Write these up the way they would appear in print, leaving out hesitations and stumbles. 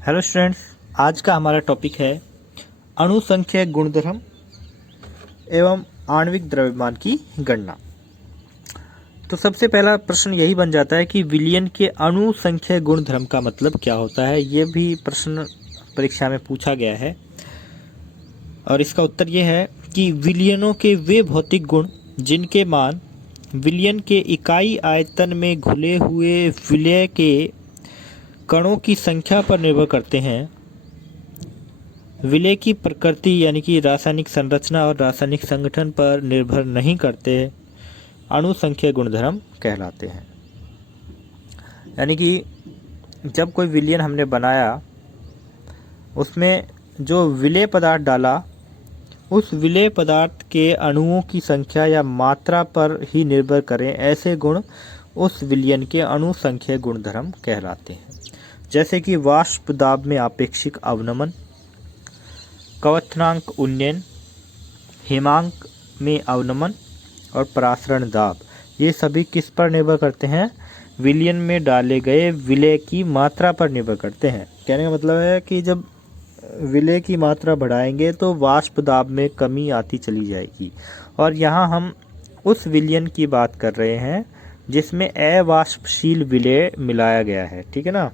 Hello students, आज का हमारा टॉपिक है अणुसंख्यक गुणधर्म एवं आणविक द्रव्यमान की गणना। तो सबसे पहला प्रश्न यही बन जाता है कि विलयन के अणुसंख्यक गुणधर्म का मतलब क्या होता है। ये भी प्रश्न परीक्षा में पूछा गया है और इसका उत्तर ये है कि विलयनों के वे भौतिक गुण जिनके मान विलयन के इकाई आयतन में घुले हुए विलय के कणों की संख्या पर निर्भर करते हैं, विलय की प्रकृति यानी कि रासायनिक संरचना और रासायनिक संगठन पर निर्भर नहीं करते, अणुसंख्यक गुणधर्म कहलाते हैं। यानी कि जब कोई विलयन हमने बनाया, उसमें जो विलेय पदार्थ डाला, उस विलेय पदार्थ के अणुओं की संख्या या मात्रा पर ही निर्भर करें, ऐसे गुण उस विलयन के अणुसंख्यक गुणधर्म कहलाते हैं। जैसे कि वाष्प दाब में आपेक्षिक अवनमन, क्वथनांक उन्नयन, हिमांक में अवनमन और परासरण दाब, ये सभी किस पर निर्भर करते हैं? विलयन में डाले गए विलेय की मात्रा पर निर्भर करते हैं। कहने का मतलब है कि जब विलेय की मात्रा बढ़ाएंगे तो वाष्प दाब में कमी आती चली जाएगी। और यहाँ हम उस विलयन की बात कर रहे हैं जिसमें अवाष्पशील विलेय मिलाया गया है, ठीक है ना।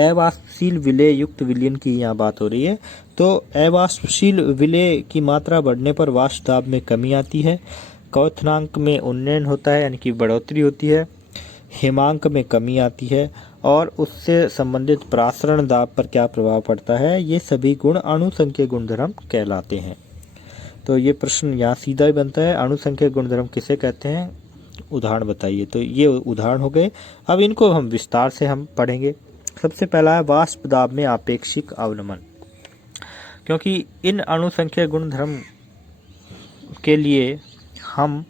अवाष्पशील विलेय युक्त विलयन की यहाँ बात हो रही है। तो अवाष्पशील विलेय की मात्रा बढ़ने पर वाष्प दाब में कमी आती है, क्वथनांक में उन्नयन होता है यानी कि बढ़ोतरी होती है, हिमांक में कमी आती है और उससे संबंधित परासरण दाब पर क्या प्रभाव पड़ता है, ये सभी गुण अणुसंख्यक गुणधर्म कहलाते हैं। तो ये प्रश्न यहाँ सीधा ही बनता है, अणुसंख्यक गुणधर्म किसे कहते हैं, उदाहरण बताइए। तो ये उदाहरण हो गए। अब इनको हम विस्तार से हम पढ़ेंगे। सबसे पहला है वाष्प दाब में आपेक्षिक अवनमन। क्योंकि इन अणुसंख्यक गुणधर्म के लिए हम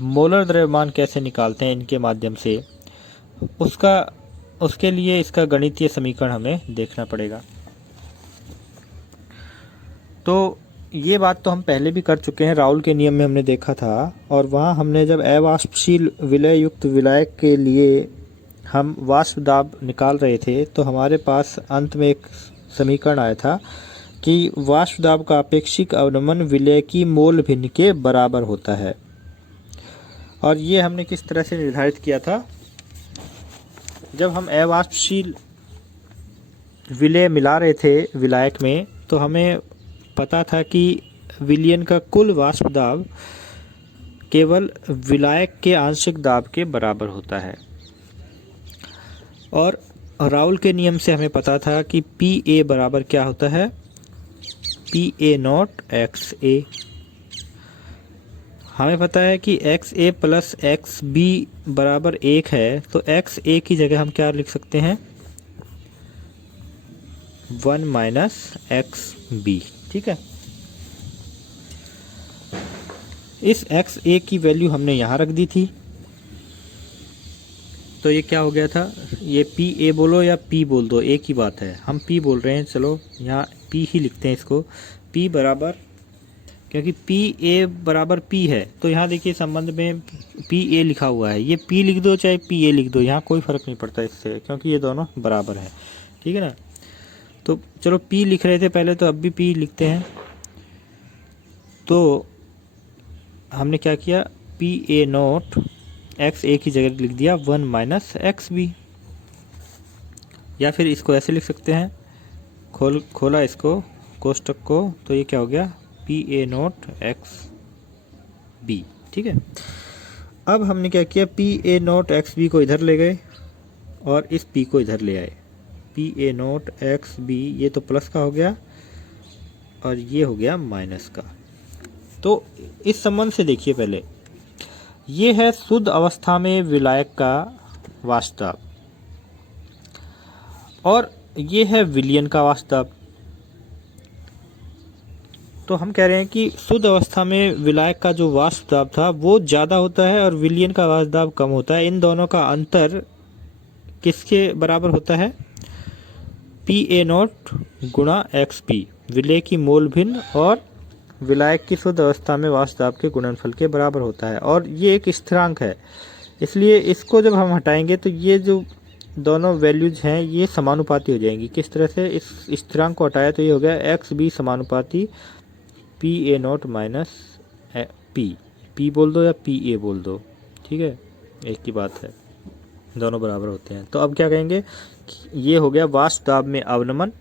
मोलर द्रव्यमान कैसे निकालते हैं इनके माध्यम से, उसके लिए इसका गणितीय समीकरण हमें देखना पड़ेगा। तो ये बात तो हम पहले भी कर चुके हैं, राउल के नियम में हमने देखा था। और वहाँ हमने जब अवाष्पशील विलय युक्त विलायक के लिए हम वाष्प दाब निकाल रहे थे तो हमारे पास अंत में एक समीकरण आया था कि वाष्प दाब का अपेक्षिक अवनमन विलय की मोल भिन्न के बराबर होता है। और ये हमने किस तरह से निर्धारित किया था? जब हम अवाष्पशील विलय मिला रहे थे विलायक में, तो हमें पता था कि विलयन का कुल वाष्प दाब केवल विलायक के आंशिक दाब के बराबर होता है। और राउल के नियम से हमें पता था कि पी ए बराबर क्या होता है, पी ए नॉट एक्स ए। हमें पता है कि एक्स ए प्लस एक्स बी बराबर 1 है, तो एक्स ए की जगह हम क्या लिख सकते हैं, 1 माइनस एक्स बी, ठीक है। इस एक्स ए की वैल्यू हमने यहाँ रख दी थी। तो ये क्या हो गया था, ये पी ए बोलो या पी बोल दो, एक ही बात है। हम पी बोल रहे हैं, चलो यहाँ पी ही लिखते हैं इसको। पी बराबर, क्योंकि पी ए बराबर पी है तो यहाँ देखिए संबंध में पी ए लिखा हुआ है, ये पी लिख दो चाहे पी ए लिख दो, यहाँ कोई फ़र्क नहीं पड़ता इससे, क्योंकि ये दोनों बराबर है, ठीक है ना। तो चलो पी लिख रहे थे पहले, तो अब भी पी लिखते हैं। तो हमने क्या किया, पी ए नॉट एक्स ए की जगह लिख दिया 1 माइनस एक्स बी। या फिर इसको ऐसे लिख सकते हैं, खोला इसको कोष्टक को, तो ये क्या हो गया, P A naught X B, ठीक है। अब हमने क्या किया, P A naught X B को इधर ले गए और इस पी को इधर ले आए। P A naught X B, ये तो प्लस का हो गया और ये हो गया माइनस का। तो इस संबंध से देखिए, पहले ये है शुद्ध अवस्था में विलायक का वाष्प दाब और ये है विलयन का वाष्प दाब। तो हम कह रहे हैं कि शुद्ध अवस्था में विलायक का जो वाष्प दाब था वो ज़्यादा होता है और विलयन का वाष्प दाब कम होता है। इन दोनों का अंतर किसके बराबर होता है, पी ए नॉट गुणा एक्स पी, विलय की मोल भिन्न और विलायक की शुद्ध अवस्था में वाष्प दाब के गुणनफल के बराबर होता है। और ये एक स्थिरांक है, इसलिए इसको जब हम हटाएंगे तो ये जो दोनों वैल्यूज हैं ये समानुपाती हो जाएंगी। किस तरह से? इस स्थिरांक को हटाया तो ये हो गया एक्स बी समानुपाती P A naught minus P बोल दो या पी ए बोल दो, ठीक है, एक ही बात है, दोनों बराबर होते हैं। तो अब क्या कहेंगे? ये हो गया वाष्प दाब में अवनमन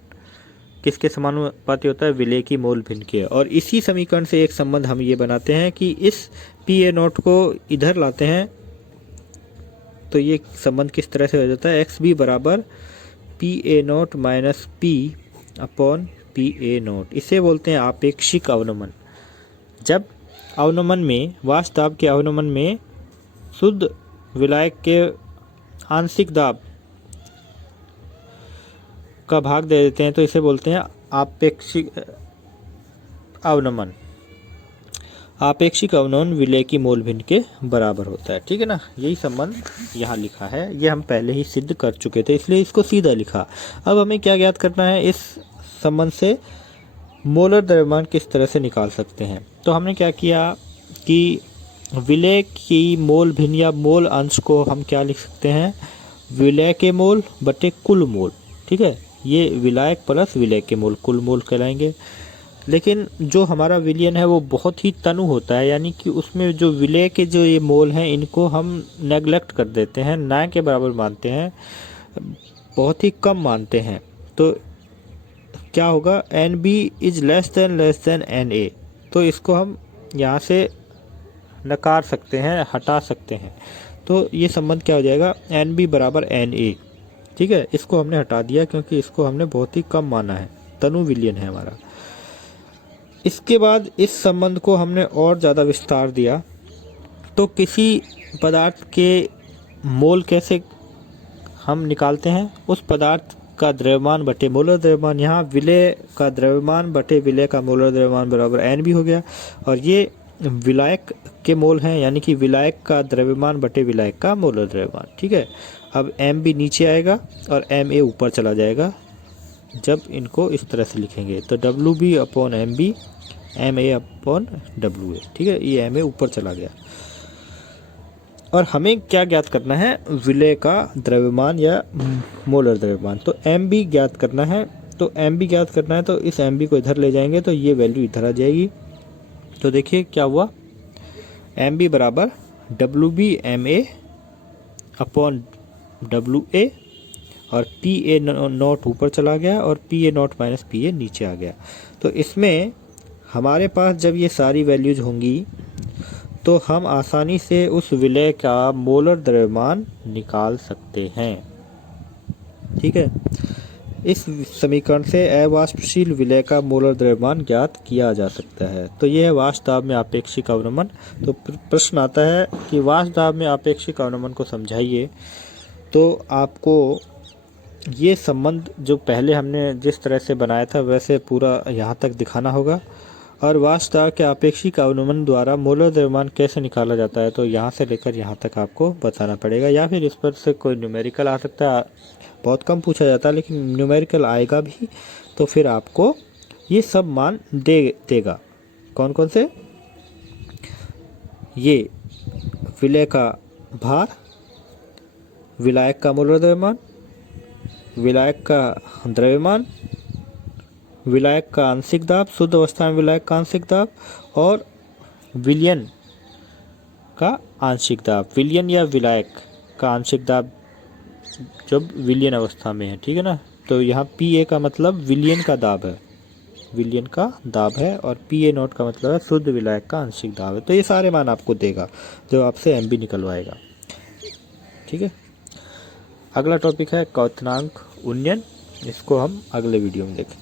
किसके समानुपाती होता है? विलेय की मोल भिन्न के। और इसी समीकरण से एक संबंध हम ये बनाते हैं कि इस पी ए नॉट को इधर लाते हैं तो ये संबंध किस तरह से हो जाता है? एक्स बी बराबर P A naught minus P upon P A not. इसे बोलते हैं आपेक्षिक अवनमन। जब अवनमन में, वाष्प दाब के अवनमन में शुद्ध विलायक के आंशिक दाब का भाग दे देते हैं तो इसे बोलते हैं आपेक्षिक अवनमन। आपेक्षिक अवनमन विलेय की मोल भिन्न के बराबर होता है, ठीक है ना। यही संबंध यहाँ लिखा है, ये हम पहले ही सिद्ध कर चुके थे, इसलिए इसको सीधा लिखा। अब हमें क्या ज्ञात करना है? इस संबंध से मोलर द्रव्यमान किस तरह से निकाल सकते हैं। तो हमने क्या किया कि विलेय की मोल भिन्न या मोल अंश को हम क्या लिख सकते हैं? विलेय के मोल बटे कुल मोल, ठीक है। ये विलायक प्लस विलेय के मोल कुल मोल कहलाएंगे। लेकिन जो हमारा विलयन है वो बहुत ही तनु होता है, यानी कि उसमें जो विलेय के जो ये मोल हैं इनको हम नेगलेक्ट कर देते हैं, ना के बराबर मानते हैं, बहुत ही कम मानते हैं। तो क्या होगा? N B is less than N A. तो इसको हम यहाँ से नकार सकते हैं, हटा सकते हैं। तो ये संबंध क्या हो जाएगा? एन बी बराबर एन ए, ठीक है। इसको हमने हटा दिया क्योंकि इसको हमने बहुत ही कम माना है, तनु विलयन है हमारा। इसके बाद इस संबंध को हमने और ज़्यादा विस्तार दिया। तो किसी पदार्थ के मोल कैसे हम निकालते हैं? उस पदार्थ का द्रव्यमान बटे मोलर द्रव्यमान। यहाँ विलेय का द्रव्यमान बटे विलेय का मोलर द्रव्यमान बराबर एन बी हो गया। और ये विलायक के मोल हैं, यानी कि विलायक का द्रव्यमान बटे विलायक का मोलर द्रव्यमान, ठीक है। अब एम बी नीचे आएगा और एम ए ऊपर चला जाएगा जब इनको इस तरह से लिखेंगे। तो W B upon M B, M A upon W A, ठीक है। ये एम ए ऊपर चला गया। और हमें क्या ज्ञात करना है? विलेय का द्रव्यमान या मोलर द्रव्यमान। तो एम बी ज्ञात करना है। तो एम बी ज्ञात करना है तो इस एम बी को इधर ले जाएंगे तो ये वैल्यू इधर आ जाएगी। तो देखिए क्या हुआ? एम बी बराबर W B M A upon W A, और पी ए नॉट ऊपर चला गया और P A naught minus P A नीचे आ गया। तो इसमें हमारे पास जब ये सारी वैल्यूज होंगी तो हम आसानी से उस विलेय का मोलर द्रव्यमान निकाल सकते हैं, ठीक है। इस समीकरण से अवाष्पशील विलेय का मोलर द्रव्यमान ज्ञात किया जा सकता है। तो यह है वाष्प दाब में आपेक्षिक अवनमन। तो प्रश्न आता है कि वाष्प दाब में आपेक्षिक अवनमन को समझाइए। तो आपको ये संबंध जो पहले हमने जिस तरह से बनाया था वैसे पूरा यहाँ तक दिखाना होगा। और वाष्प दाब के आपेक्षिक अवनमन द्वारा मोलर द्रव्यमान कैसे निकाला जाता है तो यहाँ से लेकर यहाँ तक आपको बताना पड़ेगा, या फिर इस पर से कोई न्यूमेरिकल आ सकता है। बहुत कम पूछा जाता है लेकिन न्यूमेरिकल आएगा भी, तो फिर आपको ये सब मान देगा। कौन कौन से? ये विलेय का भार, विलायक का मोलर द्रव्यमान, विलायक का द्रव्यमान, विलायक का आंशिक दाब, शुद्ध अवस्था में विलायक का आंशिक दाब, और विलयन का आंशिक दाब। विलयन या विलायक का आंशिक दाब जब विलयन अवस्था में है, ठीक है ना। तो यहाँ पी ए का मतलब विलयन का दाब है, विलयन का दाब है, और पी ए नॉट का मतलब है शुद्ध विलायक का आंशिक दाब है। तो ये सारे मान आपको देगा जो आपसे एम बी निकलवाएगा, ठीक है। अगला टॉपिक है क्वथनांक उन्नयन। इसको हम अगले वीडियो में देखें।